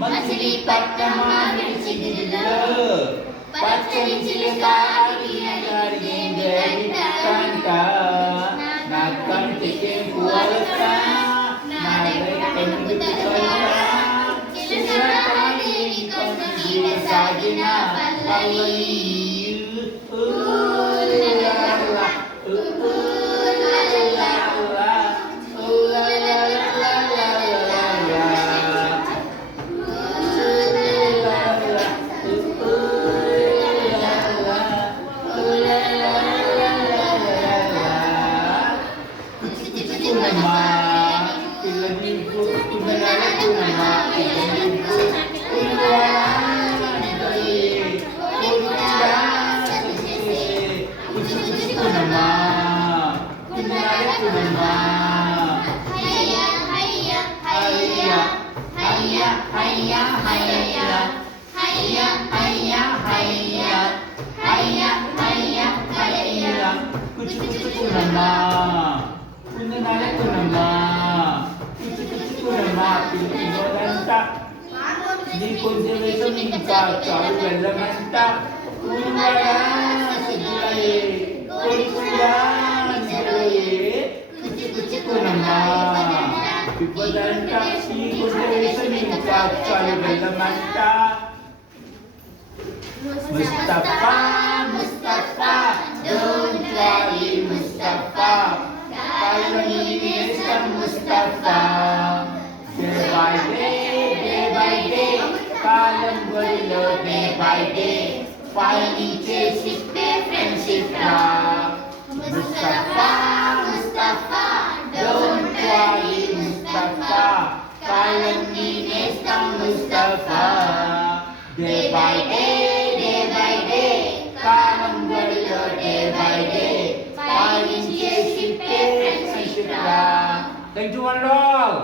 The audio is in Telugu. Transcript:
మచిలీ పట్టమా విడిచిదిలో పచ్చని చిలుక అడిగింది కంట నా కంటికి పూలక నా కంటికి సాగిన పల్లవి నీ కొంచెం వేసం ఇంకా చాలు వెళ్ళమంట ఇవ్వదంట నీ కొంచెం వేసం ఇంకా చాలు వెళ్ళమంట ముస్తఫా ముస్తఫా డోంట్ వరీ ముస్తఫా కాలని వేసం ముస్తఫా day by day కాలం గడిలో day by day పయనించే సిప్పే ఫ్రెండ్షిప్ రా ముస్తఫా ముస్తఫా డోంట్ వరీ ముస్తఫా కాలం నీ నేస్తం ముస్తఫా day by day కాలం గడిలో day by day పయనించే సిప్పే ఫ్రెండ్షిప్ రా. Thank you one and all.